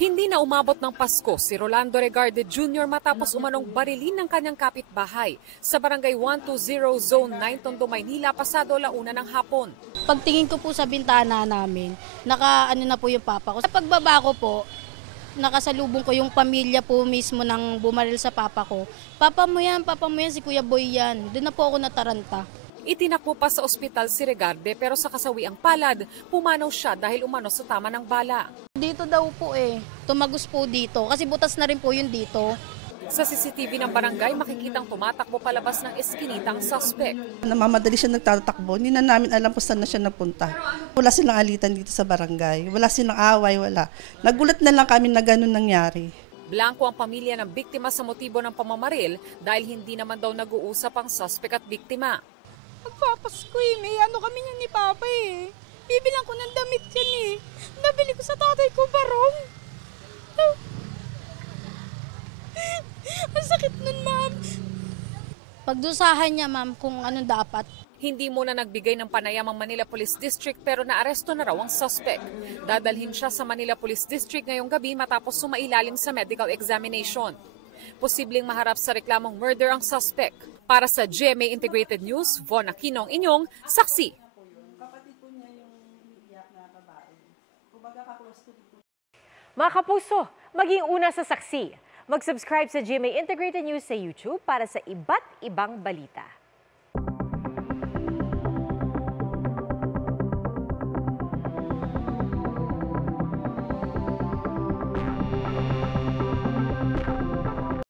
Hindi na umabot ng Pasko si Rolando Regarde Jr. matapos umanong barilin ng kanyang kapitbahay sa Barangay 120 Zone 9, Tondo, Maynila pasado 1:00 ng hapon. Pagtingin ko po sa bintana namin, naka-ano na po yung papa ko. Sa pagbaba ko po, nakasalubong ko yung pamilya po mismo ng bumaril sa papa ko. Papa mo yan, si Kuya Boy yan. Doon na po ako nataranta. Itinakbo pa sa ospital si Regarde pero sa kasawiang palad, pumanaw siya dahil umano sa tama ng bala. Dito daw po tumagos po dito kasi butas na rin po yun dito. Sa CCTV ng barangay, makikitang tumatakbo palabas ng eskinitang suspect. Namamadali siya nagtatakbo, hindi na namin alam kung saan na siya napunta. Wala silang alitan dito sa barangay, wala silang away, wala. Nagulat na lang kami na ganun nangyari. Blanco ang pamilya ng biktima sa motibo ng pamamaril dahil hindi naman daw nag-uusap ang suspect at biktima. Magpapasko may ano kami niya ni Papa Bibilang ko ng damit yan Nabili ko sa tatay ko barong. Ang sakit nun, ma'am. Pagdusahan niya, ma'am, kung ano dapat. Hindi muna nagbigay ng panayam ang Manila Police District pero naaresto na raw ang suspect. Dadalhin siya sa Manila Police District ngayong gabi matapos sumailalim sa medical examination. Posibleng maharap sa reklamong murder ang suspect. Para sa GMA Integrated News, Von Aquino ang inyong saksi. Mga kapuso, maging una sa saksi. Mag-subscribe sa GMA Integrated News sa YouTube para sa iba't ibang balita.